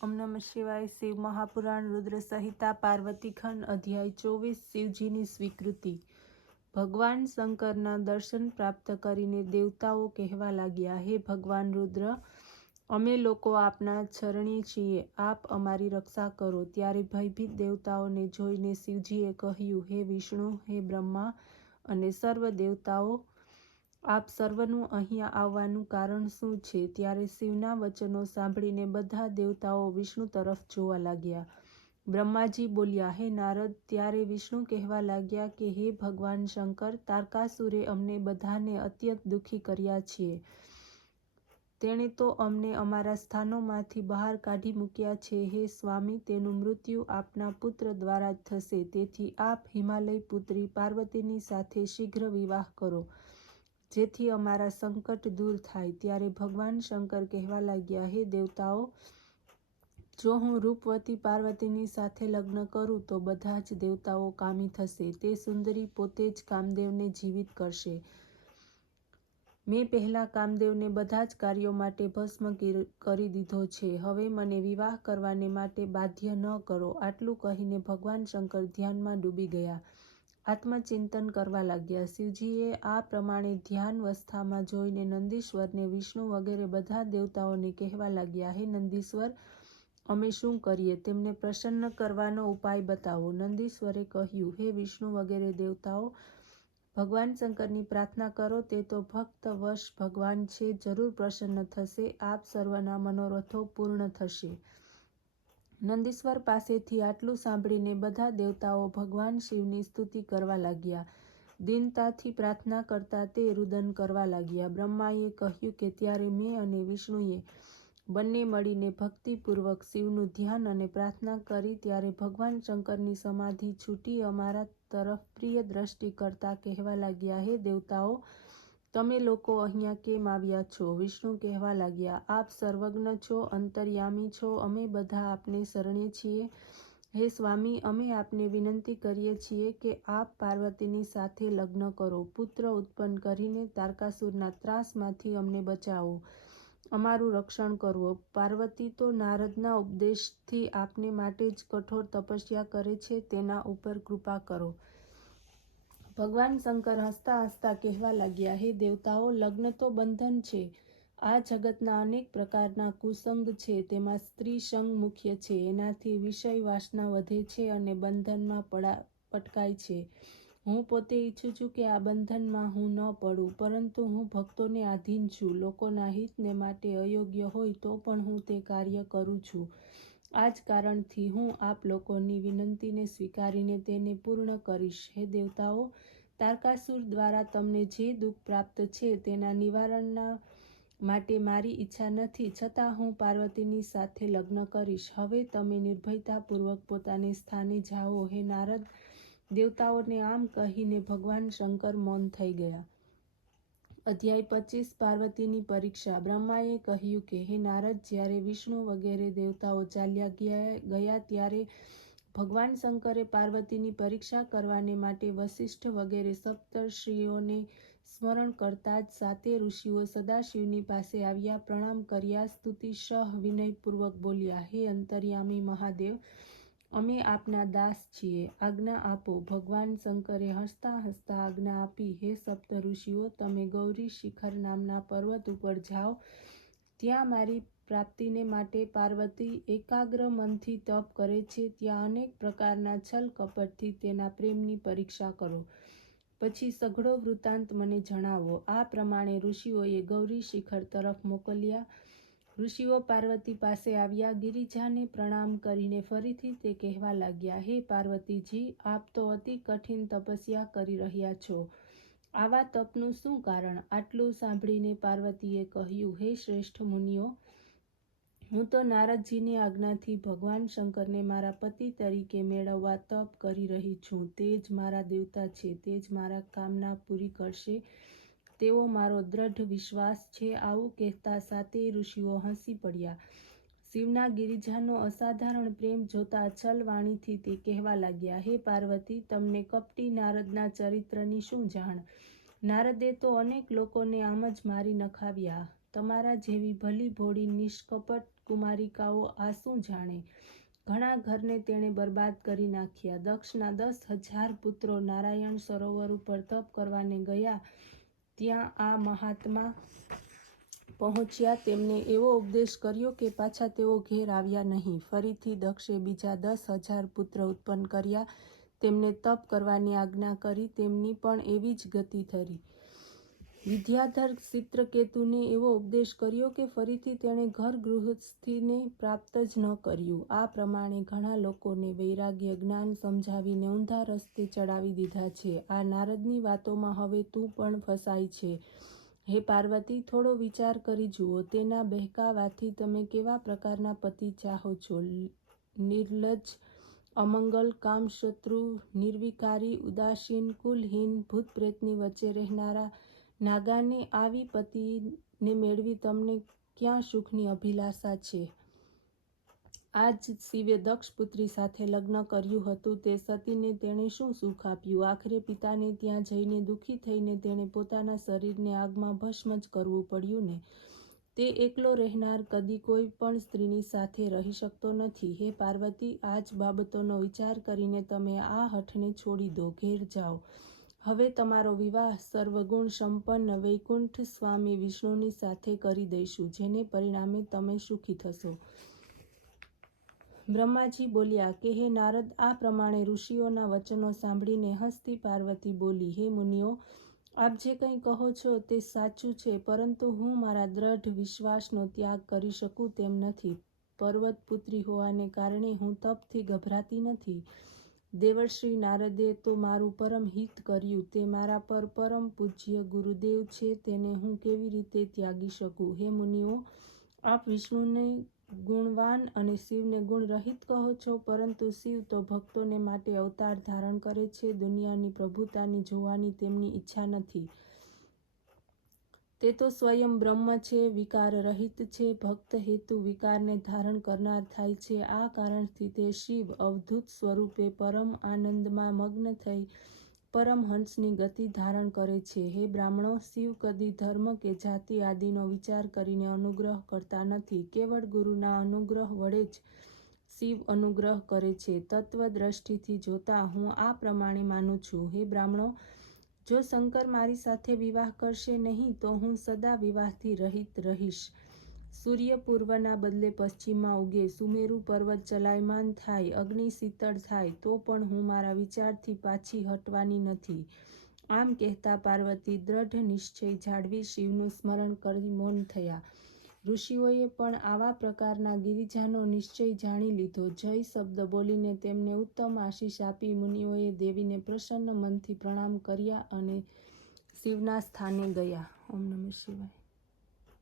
ओम नमः शिवाय। शिव महापुराण रुद्र संहिता पार्वती खंड अध्याय 24 शिवजीनी स्वीकृति। भगवान शंकरना दर्शन प्राप्त करीने देवताओं कहेवा लाग्या, हे भगवान रुद्र, अमे लोको आपना चरणी छीए, आप अमारी रक्षा करो। त्यारे भयभीत देवताओने जोईने शिवजीए कह्यु, हे विष्णु, हे ब्रह्मा अने सर्व देवताओ, आप सर्वનું અહીંયા આવવાનું કારણ શું છે? ત્યારે શિવના વચનો સાંભળીને બધા દેવતાઓ વિષ્ણુ તરફ જોવા લાગ્યા. બ્રહ્માજી બોલ્યા, હે નારદ. ત્યારે વિષ્ણુ કહેવા લાગ્યા કે હે ભગવાન શંકર, તારકાસુરે અમને બધાને અત્યંત દુઃખી કર્યા છીએ. તેણે તો અમને અમારા સ્થાનોમાંથી બહાર કાઢી મૂક્યા છે. હે સ્વામી, તેનું મૃત્યુ આપના પુત્ર દ્વારા જ થશે. તેથી આપ હિમાલય પુત્રી પાર્વતીની સાથે શીઘ્ર વિવાહ કરો, જેથી અમારા સંકટ દૂર થાય. ત્યારે ભગવાન શંકર કહેવા લાગ્યા, હે દેવતાઓ, જો હું રૂપવતી પાર્વતીની સાથે લગ્ન કરું તો બધા જ દેવતાઓ કામી થશે. તે સુંદરી પોતે જ કામદેવને જીવિત કરશે. મેં પહેલા કામદેવને બધા જ કાર્યો માટે ભસ્મ કરી દીધો છે. હવે મને વિવાહ કરવાને માટે બાધ્ય ન કરો. આટલું કહીને ભગવાન શંકર ધ્યાનમાં ડૂબી ગયા, આત્મચિંતન કરવા લાગ્યા. શિવજીએ આ પ્રમાણે ધ્યાનવસ્થામાં જોઈને નંદીશ્વરને, વિષ્ણુ વગેરે બધા દેવતાઓને કહેવા લાગ્યા, હે નંદીશ્વર, અમે શું કરીએ? તેમને પ્રસન્ન કરવાનો ઉપાય બતાવો. નંદીશ્વરે કહ્યું, હે વિષ્ણુ વગેરે દેવતાઓ, ભગવાન શંકરની પ્રાર્થના કરો. તે તો ભક્ત વશ ભગવાન છે, જરૂર પ્રસન્ન થશે. આપ સર્વના મનોરથો પૂર્ણ થશે. નંદીશ્વર પાસેથી આટલું સાંભળીને બધા દેવતાઓ ભગવાન શિવની સ્તુતિ કરવા લાગ્યા. દીનતાથી પ્રાર્થના કરતા તે રુદન કરવા લાગ્યા. બ્રહ્માએ કહ્યું કે ત્યારે મેં અને વિષ્ણુએ બંને મળીને ભક્તિપૂર્વક શિવનું ધ્યાન અને પ્રાર્થના કરી. ત્યારે ભગવાન શંકરની સમાધિ છૂટી અમારા તરફ પ્રિય દ્રષ્ટિ કરતા કહેવા લાગ્યા, હે દેવતાઓ, તમે લોકો અહીંયા કેમ આવ્યા છો? વિષ્ણુ કહેવા લાગ્યા, આપ સર્વજ્ઞ છો, અંતર્યામી છો. અમે બધા આપને શરણે છીએ. હે સ્વામી, અમે આપને વિનંતી કરીએ છીએ કે આપ પાર્વતીની સાથે લગ્ન કરો, પુત્ર ઉત્પન્ન કરીને તારકાસુરના ત્રાસમાંથી અમને બચાવો, અમારું રક્ષણ કરો. પાર્વતી તો નારદના ઉપદેશથી આપને માટે જ કઠોર તપસ્યા કરે છે. તેના ઉપર કૃપા કરો. ભગવાન શંકર હસતા હસતા કહેવા લાગ્યા, હે દેવતાઓ, લગ્ન તો બંધન છે. આ જગતના અનેક પ્રકારના કુસંગ છે, તેમાં સ્ત્રી સંગ મુખ્ય છે. એનાથી વિષય વાસના વધે છે અને બંધનમાં પટકાય છે. હું પોતે ઈચ્છું છું કે આ બંધનમાં હું ન પડું, પરંતુ હું ભક્તોને આધીન છું. લોકોના હિતને માટે અયોગ્ય હોય તો પણ હું તે કાર્ય કરું છું. આ જ કારણથી હું આપ લોકોની વિનંતીને સ્વીકારીને તેને પૂર્ણ કરીશ. હે દેવતાઓ, તારકાસુર દ્વારા તમને જે દુઃખ પ્રાપ્ત છે તેના નિવારણના માટે મારી ઈચ્છા નથી, છતાં હું પાર્વતીની સાથે લગ્ન કરીશ. હવે તમે નિર્ભયતાપૂર્વક પોતાને સ્થાને જાઓ. હે નારદ. દેવતાઓને આમ કહીને ભગવાન શંકર મૌન થઈ ગયા. અધ્યાય 25 પાર્વતીની પરીક્ષા. બ્રહ્માએ કહ્યું કે હે નારદ, જ્યારે વિષ્ણુ વગેરે દેવતાઓ ચાલ્યા ગયા ત્યારે ભગવાન શંકરે પાર્વતીની પરીક્ષા કરવાને માટે વસિષ્ઠ વગેરે સપ્તર્ષિઓને સ્મરણ કરતા જ 7 ઋષિઓ સદાશિવની પાસે આવ્યા, પ્રણામ કર્યા, સ્તુતિસહ વિનયપૂર્વક બોલ્યા, હે અંતર્યામી મહાદેવ, અમે આપના દાસ છીએ, આજ્ઞા આપો. ભગવાન શંકરે હસતા હસતા આજ્ઞા આપી, હે સપ્ત ઋષિઓ, તમે ગૌરી શિખર નામના પર્વત ઉપર જાઓ. ત્યાં મારી પ્રાપ્તિને માટે પાર્વતી એકાગ્ર મનથી તપ કરે છે. ત્યાં અનેક પ્રકારના છલ કપટથી તેના પ્રેમની પરીક્ષા કરો. પછી સઘળો વૃત્તાંત મને જણાવો. આ પ્રમાણે ઋષિઓએ ગૌરી શિખર તરફ મોકલ્યા. ઋષિઓ પાર્વતી પાસે આવ્યા. ગિરિજાને પ્રણામ કરીને ફરીથી તે કહેવા લાગ્યા, હે પાર્વતીજી, આપ તો અતિ કઠિન તપસ્યા કરી રહ્યા છો. આવા તપનું શું કારણ? આટલું સાંભળીને પાર્વતીએ કહ્યું, હે શ્રેષ્ઠ મુનિઓ, હું તો નારદજીની આજ્ઞાથી ભગવાન શંકરને મારા પતિ તરીકે મેળવવા તપ કરી રહી છું. તે જ મારા દેવતા છે, તે જ મારા કામના પૂરી કરશે, તેવો મારો દ્રઢ વિશ્વાસ છે. આવું કહેતા 7 ઋષિઓ હસી પડ્યા. શિવના ગિરિજાનો અસાધારણ પ્રેમ જોતા અચલ વાણીથી તે કહેવા લાગ્યા, હે પાર્વતી, તમને કપટી નારદના ચરિત્રની શું જાણ? નારદે તો અનેક લોકોને આમ જ મારી નખાવ્યા. તમારા જેવી ભલી ભોળી નિષ્કપટ કુમારિકાઓ આ શું જાણે? ઘણા ઘરને તેણે બરબાદ કરી નાખ્યા. દક્ષના 10,000 પુત્રો નારાયણ સરોવર ઉપર તપ કરવાને ગયા. ત્યાં આ મહાત્મા પહોંચ્યા. તેમને એવો ઉપદેશ કર્યો કે પાછા તેઓ ઘેર આવ્યા નહીં. ફરીથી દક્ષે બીજા 10,000 પુત્ર ઉત્પન્ન કર્યા. તેમને તપ કરવાની આજ્ઞા કરી. તેમની પણ એવી જ ગતિ થઈ. વિદ્યાધર ચિત્રકેતુને એવો ઉપદેશ કર્યો કે ફરીથી તેણે ઘર ગૃહસ્થીને પ્રાપ્ત જ ન કર્યું. આ પ્રમાણે ઘણા લોકોને વૈરાગ્ય જ્ઞાન સમજાવીને ઊંધા રસ્તે ચડાવી દીધા છે. આ નારદની વાતોમાં હવે તું પણ ફસાય છે. હે પાર્વતી, થોડો વિચાર કરી જુઓ. તેના બહેકાવાથી તમે કેવા પ્રકારના પતિ ચાહો છો? નિર્લજ્જ, અમંગલ, કામશત્રુ, નિર્વિકારી, ઉદાસીન, કુલહીન, ભૂત પ્રેતની વચ્ચે રહેનારા નાગાને આવી પતિને મેળવી તમને ક્યાં સુખની અભિલાષા છે? આ જ શિવે દક્ષપુત્રી સાથે લગ્ન કર્યું હતું. તે સતીને તેણે શું સુખ આપ્યું? આખરે પિતાને ત્યાં જઈને દુઃખી થઈને તેણે પોતાના શરીરને આગમાં ભસ્મ જ કરવું પડ્યું ને? તે એકલો રહેનાર કદી કોઈ પણ સ્ત્રીની સાથે રહી શકતો નથી. હે પાર્વતી, આ જ બાબતોનો વિચાર કરીને તમે આ હઠને છોડી દો. ઘેર જાઓ. હવે તમારો વિવાહ સર્વગુણ સંપન્ન વૈકુંઠ સ્વામી વિષ્ણુની સાથે કરી દઈશું, જેને પરિણામે તમે સુખી થશો. બ્રહ્માજી બોલ્યા કે હે નારદ, આ પ્રમાણે ઋષિઓના વચનો સાંભળીને હસતી પાર્વતી બોલી, હે મુનિઓ, આપ જે કંઈ કહો છો તે સાચું છે, પરંતુ હું મારા દ્રઢ વિશ્વાસનો ત્યાગ કરી શકું તેમ નથી. પર્વતપુત્રી હોવાને કારણે હું તપથી ગભરાતી નથી. દેવર્ષિ નારદે તો મારું પરમ હિત કર્યું. તે મારા પર પરમ પૂજ્ય ગુરુદેવ છે. તેને હું કેવી રીતે ત્યાગી શકું? હે મુનિઓ, આપ વિષ્ણુને ગુણવાન અને શિવને ગુણ રહિત કહો છો, પરંતુ શિવ તો ભક્તોને માટે અવતાર ધારણ કરે છે. દુનિયાની પ્રભુતાની જોવાની તેમની ઈચ્છા નથી. તે તો સ્વયં બ્રહ્મ છે, વિકાર રહિત છે. ભક્ત હેતુ વિકારને ધારણ કરનાર થાય છે. આ કારણથી તે શિવ અવધૂત સ્વરૂપે પરમ આનંદમાં મગ્ન થઈ પરમહંસની ગતિ ધારણ કરે છે. હે બ્રાહ્મણો, શિવ કદી ધર્મ કે જાતિ આદિનો વિચાર કરીને અનુગ્રહ કરતા નથી. કેવળ ગુરુના અનુગ્રહ વડે જ શિવ અનુગ્રહ કરે છે. તત્વ દ્રષ્ટિથી જોતા હું આ પ્રમાણે માનું છું. હે બ્રાહ્મણો, જો શંકર મારી સાથે વિવાહ કરશે નહીં તો હું સદા વિવાહથી રહિત રહીશ. સૂર્ય પૂર્વના બદલે પશ્ચિમમાં ઉગે, સુમેરુ પર્વત ચલાયમાન થાય, અગ્નિ શીતળ થાય, તો પણ હું મારા વિચારથી પાછી હટવાની નથી. આમ કહેતા પાર્વતી દ્રઢ નિશ્ચય જાળવી શિવનું સ્મરણ કરી મૌન થયા. ઋષિઓએ પણ આવા પ્રકારના ગિરિજાનો નિશ્ચય જાણી લીધો. જય શબ્દ બોલીને તેમને ઉત્તમ આશીષ આપી મુનિઓએ દેવીને પ્રસન્ન મનથી પ્રણામ કર્યા અને શિવના સ્થાને ગયા. ઓમ નમઃ શિવાય.